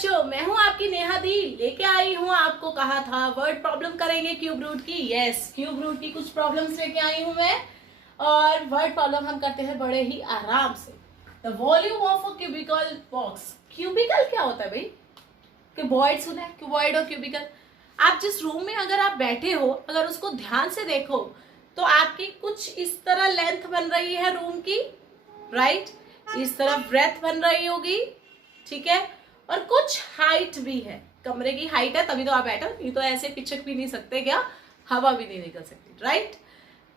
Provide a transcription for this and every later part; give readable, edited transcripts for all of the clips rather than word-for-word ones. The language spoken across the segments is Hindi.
बच्चों, मैं हूं आपकी नेहा दी। लेके आई हूं, आपको कहा था वर्ड प्रॉब्लम करेंगे क्यूब रूट की। यस, क्यूब रूट की कुछ प्रॉब्लम्स लेके आई हूं मैं, और वर्ड प्रॉब्लम हम करते हैं बड़े ही आराम से। The volume of a cubical box. Cubical क्या होता है भाई? क्यूबॉइड सुना है? क्यूबॉइड और क्यूबिकल। आप जिस रूम में अगर आप बैठे हो, अगर उसको ध्यान से देखो तो आपकी कुछ इस तरह लेंथ बन रही है रूम की, राइट? इस तरह ब्रेथ बन रही होगी, ठीक है, और कुछ हाइट भी है, कमरे की हाइट है, तभी तो आप बैठो, नहीं तो ऐसे पिचक भी नहीं सकते, क्या हवा भी नहीं निकल सकती, राइट?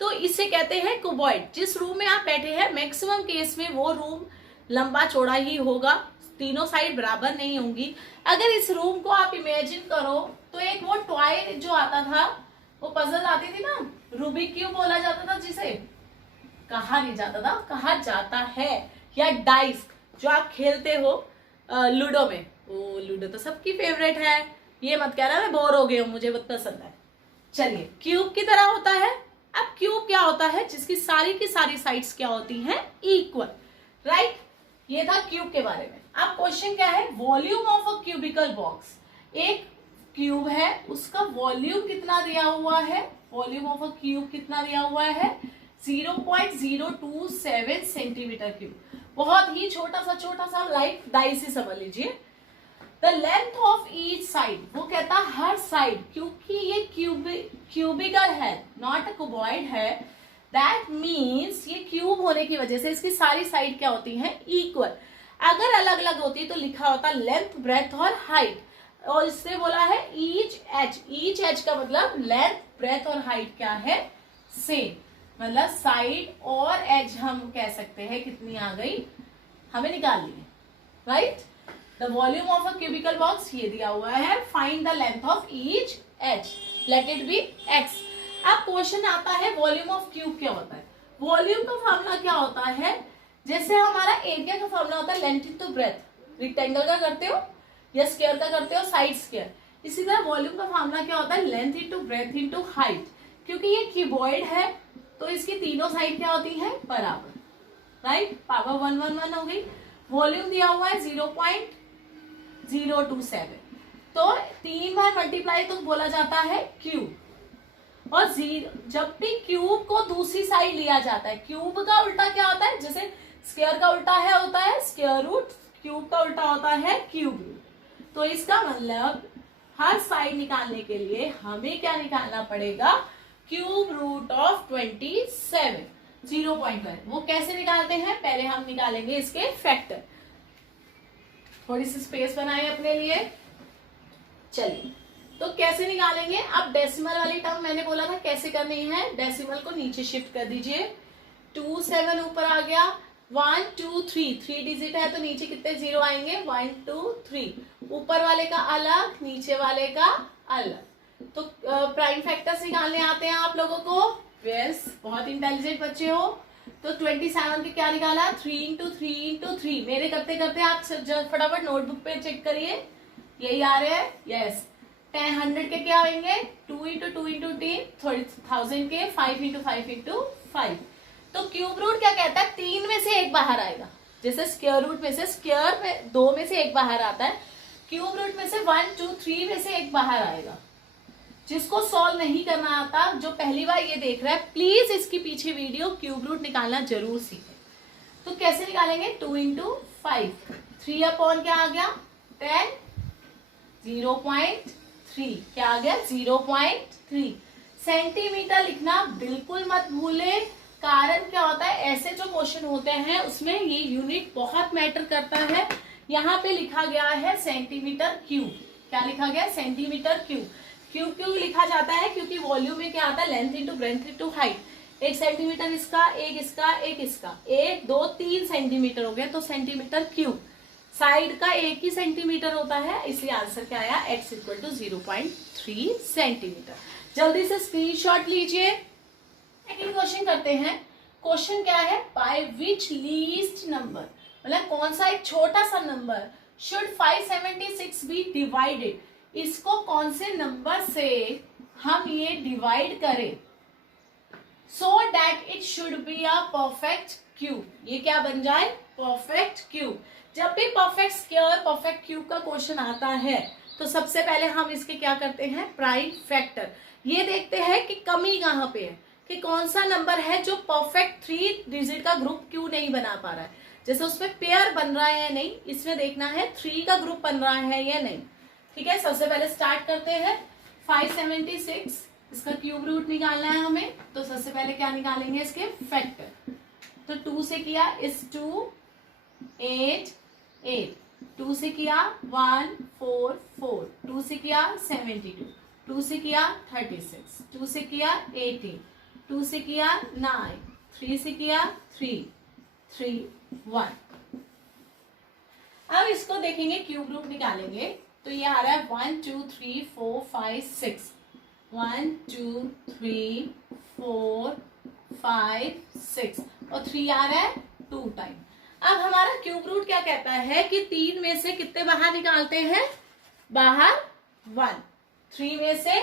तो इसे कहते हैं क्यूबॉइड। जिस रूम में आप बैठे हैं, मैक्सिमम केस में वो रूम लंबा चौड़ा ही होगा, तीनों साइड बराबर नहीं होंगी। अगर इस रूम को आप इमेजिन करो तो एक वो टॉय जो आता था, वो पजल आती थी ना, रूबिक क्यूब बोला जाता था जिसे, कहा नहीं जाता था, कहा जाता है, या डाइस जो आप खेलते हो लूडो में। वो लूडो तो सबकी फेवरेट है, ये मत कहना मैं बोर हो गई हूँ, मुझे बहुत पसंद है। चलिए, क्यूब की तरह होता है। अब क्यूब क्या होता है? जिसकी सारी की सारी साइड्स क्या होती हैं? Equal, right? ये था क्यूब के बारे में। अब क्वेश्चन क्या है? Volume of a cubical box. एक क्यूब है, उसका वॉल्यूम कितना दिया हुआ है? वॉल्यूम ऑफ अ क्यूब कितना दिया हुआ है? 0.027 सेंटीमीटर क्यूब। बहुत ही छोटा सा लाइक डाइस ही समझ लीजिए। The length of each side, वो कहता हर साइड, क्योंकि ये क्यूबिकल है, नॉट अ क्यूबॉइड है, दैट मीन्स ये क्यूब होने की वजह से इसकी सारी साइड क्या होती हैं? इक्वल। अगर अलग अलग होती तो लिखा होता लेंथ, ब्रेथ और हाइट, और इसने बोला है ईच एच। ईच एच का मतलब लेंथ, ब्रेथ और हाइट क्या है? सेम, मतलब साइड और एज हम कह सकते हैं कितनी आ गई, हमें निकालनी है, right? The volume of a cubical box ये दिया हुआ है, find the length of each edge, let it be x. अब क्वेश्चन आता है वॉल्यूम ऑफ क्यूब क्या होता है? वॉल्यूम का फॉर्मूला क्या होता है? जैसे हमारा एरिया का फॉर्मूला होता है लेंथ इनटू ब्रेथ, रेक्टेंगल का करते हो या स्क्वायर का करते हो, साइड स्क्वायर। इसी तरह वॉल्यूम का फॉर्मूला क्या होता है? Length into breadth into height. क्योंकि ये क्यूबॉइड है तो इसकी तीनों साइड क्या होती है? बराबर, राइट? पावर 1 1 1 हो गई। वॉल्यूम दिया हुआ है 0.027, तो 3 बार मल्टीप्लाई तो बोला जाता है क्यूब। और जब भी क्यूब को दूसरी साइड लिया जाता है, क्यूब का उल्टा क्या होता है? जैसे स्क्वायर का उल्टा है होता है स्क्वायर रूट, क्यूब का उल्टा होता है क्यूब रूट। तो इसका मतलब हर साइड निकालने के लिए हमें क्या निकालना पड़ेगा? Cube root of 27, 0.1। वो कैसे निकालते हैं? पहले हम निकालेंगे इसके फैक्टर। थोड़ी सी स्पेस बनाए अपने लिए। चलिए, तो कैसे निकालेंगे? अब डेसिमल वाली टर्म मैंने बोला था कैसे करनी है। डेसिमल को नीचे शिफ्ट कर दीजिए, 27 ऊपर आ गया, 1 2 3, 3 डिजिट है तो नीचे कितने जीरो आएंगे? 1 2 3। ऊपर वाले का अलग, नीचे वाले का अलग। तो प्राइम फैक्टर्स निकालने आते हैं आप लोगों को? यस, बहुत इंटेलिजेंट बच्चे हो। तो 27 के क्या निकाला? 3 इंटू 3 इंटू 3। मेरे करते करते आप फटाफट नोटबुक पे चेक करिए, यही आ रहे हैं। यस, 100 के क्या आएंगे? 2 इंटू 2 इंटू 1000 के 5 इंटू 5 इंटू 5। तो क्यूब रूट क्या कहता है? 3 में से एक बाहर आएगा। जैसे स्क्वायर रूट में से, स्क्वायर में 2 में से एक बाहर आता है, क्यूब रूट में से 1 2 3 में से एक बाहर आएगा। जिसको सॉल्व नहीं करना आता, जो पहली बार ये देख रहा है, प्लीज इसकी पीछे वीडियो क्यूब रूट निकालना जरूर सीखे। तो कैसे निकालेंगे? 2 इंटू 5, 3 अपॉन क्या आ गया? 10, 0.3 क्या आ गया? 0.3 सेंटीमीटर। लिखना बिल्कुल मत भूले, कारण क्या होता है, ऐसे जो क्वेश्चन होते हैं उसमें ये यूनिट बहुत मैटर करता है। यहाँ पे लिखा गया है सेंटीमीटर क्यूब। क्या लिखा गया? Centimetre cube. क्यूब क्यों लिखा जाता है? क्योंकि वॉल्यूम में क्या आता है? Length into breadth into height. 1 centimetre इसका, एक इसका, एक इसका, 1 2 3 सेंटीमीटर हो गया, तो सेंटीमीटर क्यूब। साइड का 1 ही सेंटीमीटर होता है, इसलिए आंसर क्या आया? x equal to 0.3 centimetre. जल्दी से स्क्रीनशॉट लीजिए। सेकंड क्वेश्चन करते हैं। क्वेश्चन क्या है? बाय विच लीस्ट नंबर, मतलब कौन सा एक छोटा सा नंबर शुड 576 बी डिवाइडेड, इसको कौन से नंबर से हम ये डिवाइड करें so that it should be a perfect cube. ये क्या बन जाए? Perfect cube. जब भी परफेक्ट स्क्वायर परफेक्ट क्यूब का क्वेश्चन आता है तो सबसे पहले हम इसके क्या करते हैं, प्राइम फैक्टर ये देखते हैं कि कमी कहाँ पे है, कि कौन सा नंबर है जो परफेक्ट 3 डिजिट का ग्रुप क्यों नहीं बना पा रहा है। जैसे उसमें पेयर बन रहा है या नहीं, इसमें देखना है 3 का ग्रुप बन रहा है या नहीं। ठीक है, सबसे पहले स्टार्ट करते हैं 576, इसका क्यूब रूट निकालना है हमें। तो सबसे पहले क्या निकालेंगे, इसके फैक्टर। तो 2 से किया इस 2 8 8, 2 से किया 1 4 4, 2 से किया 72, 2 से किया 36, 2 से किया 18, 2 से किया 9, 3 से किया 3 3 1। अब इसको देखेंगे, क्यूब रूट निकालेंगे तो ये आ रहा है 1 2 3 4 5 6, 1 2 3 4 5 6 और 3 आ रहा है 2 टाइम। अब हमारा क्यूब रूट क्या कहता है कि 3 में से कितने बाहर निकालते हैं, बाहर 1, 3 में से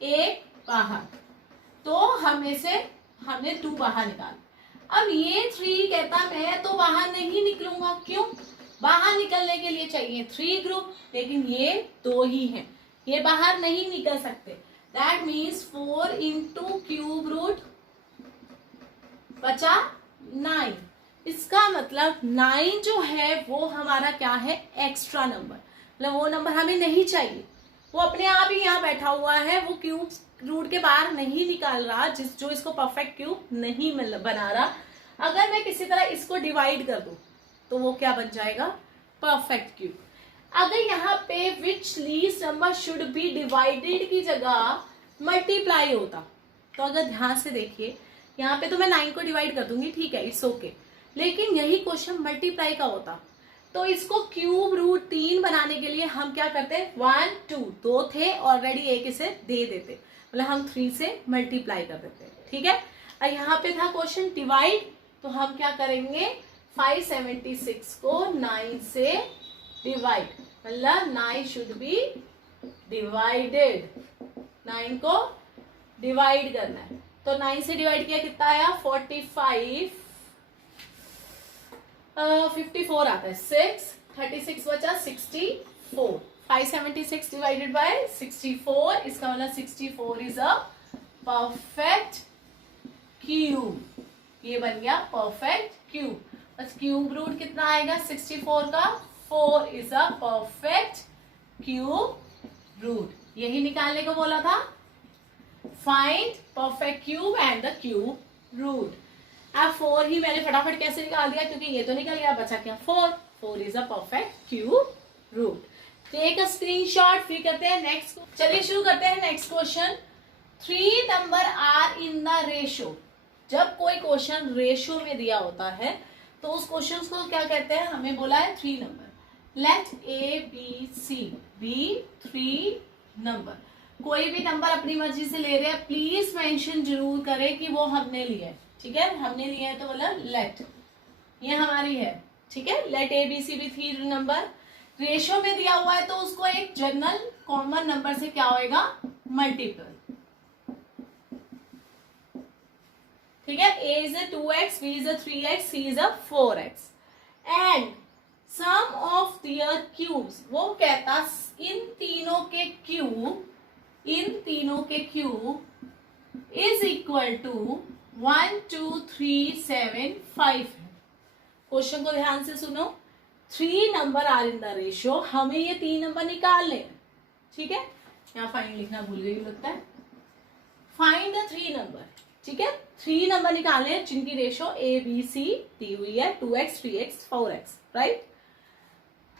1 बाहर, तो हमने 2 बाहर निकाला। अब ये 3 कहता मैं तो बाहर नहीं निकलूंगा, क्यों, बाहर निकलने के लिए चाहिए 3 ग्रुप, लेकिन ये 2 ही हैं, ये बाहर नहीं निकल सकते। That means 4 into cube root बचा 9। इसका मतलब 9 जो है वो हमारा क्या है, एक्स्ट्रा नंबर, मतलब वो नंबर हमें नहीं चाहिए, वो अपने आप ही यहाँ बैठा हुआ है, वो क्यूब रूट के बाहर नहीं निकाल रहा, जो इसको परफेक्ट क्यूब नहीं बना रहा। अगर मैं किसी तरह इसको डिवाइड कर दूं तो वो क्या बन जाएगा, परफेक्ट क्यूब। अगर यहाँ पे which least number should be divided की जगह मल्टीप्लाई होता, तो अगर ध्यान से देखिए यहाँ पे तो मैं 9 को डिवाइड कर दूंगी, ठीक है, इट्स ओके, लेकिन यही क्वेश्चन मल्टीप्लाई का होता तो इसको क्यूब रूट 3 बनाने के लिए हम क्या करते हैं, 1 2 2 थे ऑलरेडी, एक इसे दे देते, मतलब हम 3 से मल्टीप्लाई कर देते, ठीक है। और यहाँ पे था क्वेश्चन डिवाइड, तो हम क्या करेंगे, 576 को 9 से डिवाइड, मतलब 9 शुड बी डिवाइडेड, 9 को डिवाइड करना है। तो 9 से डिवाइड किया कितना आया, 45 54 आता है, 6 36 बचा 64, 576 डिवाइडेड बाय 64, इसका मतलब 64 इज अ परफेक्ट क्यूब, ये बन गया परफेक्ट क्यूब। बस क्यूब रूट कितना आएगा 64 का, 4 is a perfect cube root, यही निकालने को बोला था, find perfect cube and the cube root. अब 4 ही मैंने फटाफट कैसे निकाल दिया, क्योंकि ये तो निकल गया, बचा क्या 4 is a perfect cube root. Take a screenshot, फिर करते हैं नेक्स्ट। चलिए शुरू करते हैं next question. 3 number are in the ratio. जब कोई क्वेश्चन रेशो में दिया होता है तो उस क्वेश्चन को क्या कहते हैं, हमें बोला है 3 number. Let A B C be 3 number, कोई भी नंबर अपनी मर्जी से ले रहे हैं, प्लीज मेंशन जरूर करें कि वो हमने लिया है, ठीक है, हमने लिया है तो बोला लेट, ये हमारी है, ठीक है, let A B C be 3 number. Ratio में दिया हुआ है तो उसको एक जनरल कॉमन नंबर से क्या होएगा, मल्टीपल, ठीक है। a is a 2x, b is a 3x, c is a 4x and sum of their cubes, वो कहता इन तीनों के क्यूब इज इक्वल टू 1 2 3 7 5 है। क्वेश्चन को ध्यान से सुनो, 3 number are in the ratio, हमें ये 3 नंबर निकालने हैं, ठीक है, यहाँ फाइंड लिखना भूल गई लगता है, फाइंड द 3 नंबर, ठीक है, 3 नंबर निकालने हैं जिनकी रेशियो ए बी सी दी हुई है, 2x 3x 4x, right.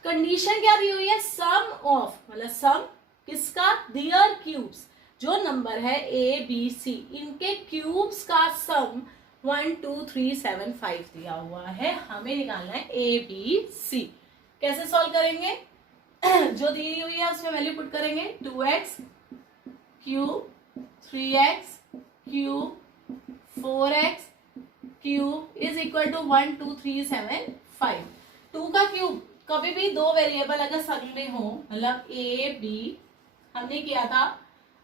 Condition क्या दी हुई है, सम ऑफ, मतलब सम किसका, दियर क्यूब्स, जो नंबर है ए बी सी इनके क्यूब्स का सम 1 2 3 7 5 दिया हुआ है, हमें निकालना है ए बी सी। कैसे सॉल्व करेंगे, जो दी हुई है उसमें वैल्यू पुट करेंगे, 2x cube 3x cube 4x cube is equal to 1 2 3 7 5। 2 का क्यूब, कभी भी 2 वेरिएबल अगर संग में हो, मतलब ए बी, हमने किया था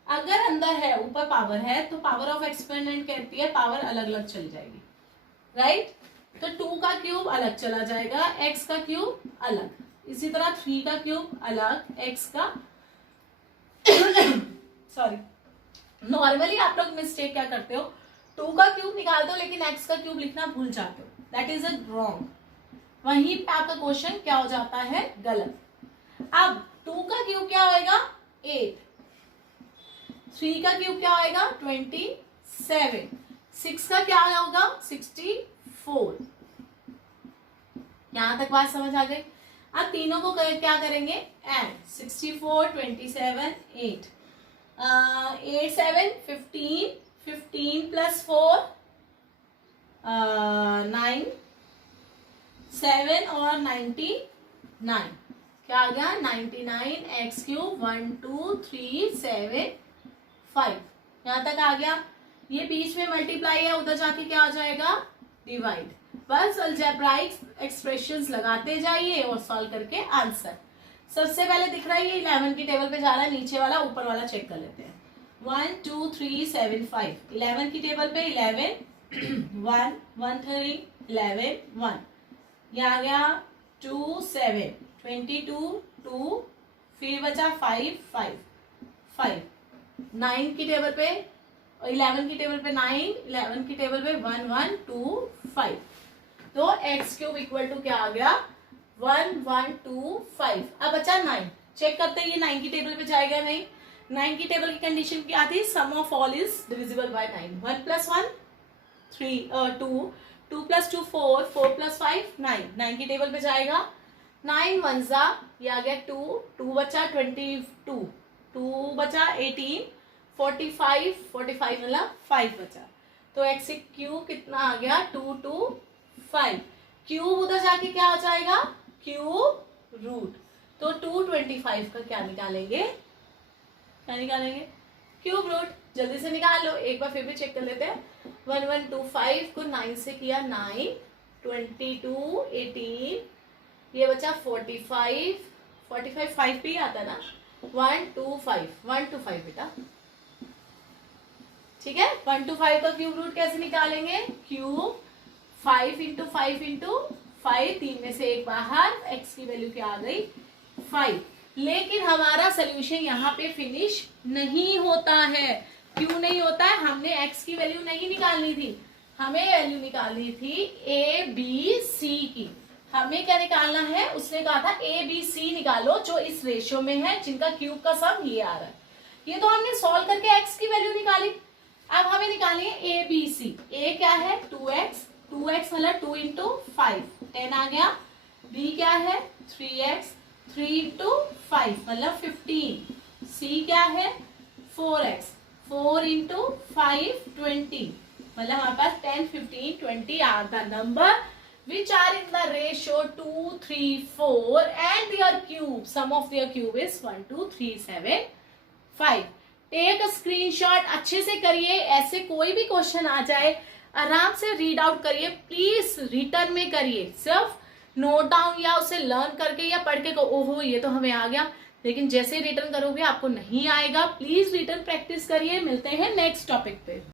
अगर अंदर है ऊपर पावर है तो पावर ऑफ एक्सपोनेंट कहती है पावर अलग अलग चली जाएगी, राइट। तो 2 का क्यूब अलग चला जाएगा, x का क्यूब अलग, इसी तरह 3 का क्यूब अलग, x का सॉरी, नॉर्मली आप लोग मिस्टेक क्या करते हो, 2 का क्यूब निकालते हो लेकिन x का क्यूब लिखना भूल जाते हो, दैट इज अ रॉन्ग। वहीं पे आपका क्वेश्चन क्या हो जाता है, गलत। अब 2 का क्यूब क्या होएगा, 8, 3 का क्यूब क्या होएगा, 27, 6 का क्या होगा, 64। यहां तक बात समझ आ गई। अब तीनों को क्या करेंगे, एंड 64, 27, 8, 8 7 15, 15 प्लस 4 9, 7 और 99, क्या आ गया, 99, एक्स क्यूब 1 2 3 7 5, यहां तक आ गया। ये बीच में मल्टीप्लाई है, उधर जाके क्या आ जाएगा, डिवाइड। बस अलजेब्राइक एक्सप्रेशंस लगाते जाइए और सॉल्व करके आंसर। सबसे पहले दिख रहा है ये 11 की टेबल पे जा रहा है, नीचे वाला ऊपर वाला चेक कर लेते हैं। 1 2 3 7 5, 11 की टेबल पे 11 1 1 3 11 1, ये आ गया 2 7 22 2, फिर बचा 5 5 5, 9 की टेबल पे, 11 की टेबल पे 9, 11 की टेबल पे 1 1 2 5, तो एक्स क्यूब इक्वल टू क्या आ गया, 1 1 2 5। अब बचा 9, चेक करते हैं ये 9 की टेबल पे जाएगा नहीं। 9 की टेबल की कंडीशन क्या थी, sum of all is divisible by 9, 1 plus 1 3 2, 2 plus 2 4, 4 plus 5 9, 9 की टेबल पे जाएगा। 9 1 जा, ये आ गया 2, 2 बचा 22, 2 बचा 18, 45, 45 मतलब 5 बचा, तो एक्स क्यूब कितना आ गया, 2 2 5, क्यूब उधर जाके क्या हो जाएगा, क्यूब रूट, तो 225 का क्या निकालेंगे, क्या निकालेंगे, क्यूब रूट। जल्दी से निकाल लो, एक बार फिर भी चेक कर लेते हैं। 1125 को 9 से किया 9, 22 18, ये बचा 45, 45 5 पे आता ना, 1 2 5, 1 2 5 बेटा, ठीक है। 1 2 5 का क्यूब रूट कैसे निकालेंगे, क्यूब 5 इंटू 5 इंटू 5, 3 में से एक बाहर, x की वैल्यू क्या आ गई, 5। लेकिन हमारा सोल्यूशन यहाँ पे फिनिश नहीं होता है, क्यों नहीं होता है, हमने x की वैल्यू नहीं निकालनी थी, हमें वैल्यू निकालनी थी a b c की। हमें क्या निकालना है, उसने कहा था a b c निकालो जो इस रेशियो में है, जिनका क्यूब का सम ये आ रहा है। ये तो हमने सॉल्व करके x की वैल्यू निकाली, अब हमें निकालनी है a b c। a क्या है 2x, 2x मतलब 2 इंटू 5 10 आ गया, b क्या है 3x, 3 इंटू 5 मतलब 15, c क्या है 4x, 4 इंटू 5 20, मतलब हमारे पास 10 15 20 are the number which are in the ratio 2 3 4 and their cube, sum of their cube is 1 2 3 7 5। Take screenshot, अच्छे से करिए, ऐसे कोई भी क्वेश्चन आ जाए आराम से रीड आउट करिए, प्लीज रिटर्न में करिए, सिर्फ नोट डाउन या उसे लर्न करके या पढ़ के ओहो ये तो हमें आ गया, लेकिन जैसे रिटर्न करोगे आपको नहीं आएगा। प्लीज रिटर्न प्रैक्टिस करिए। मिलते हैं नेक्स्ट टॉपिक पे।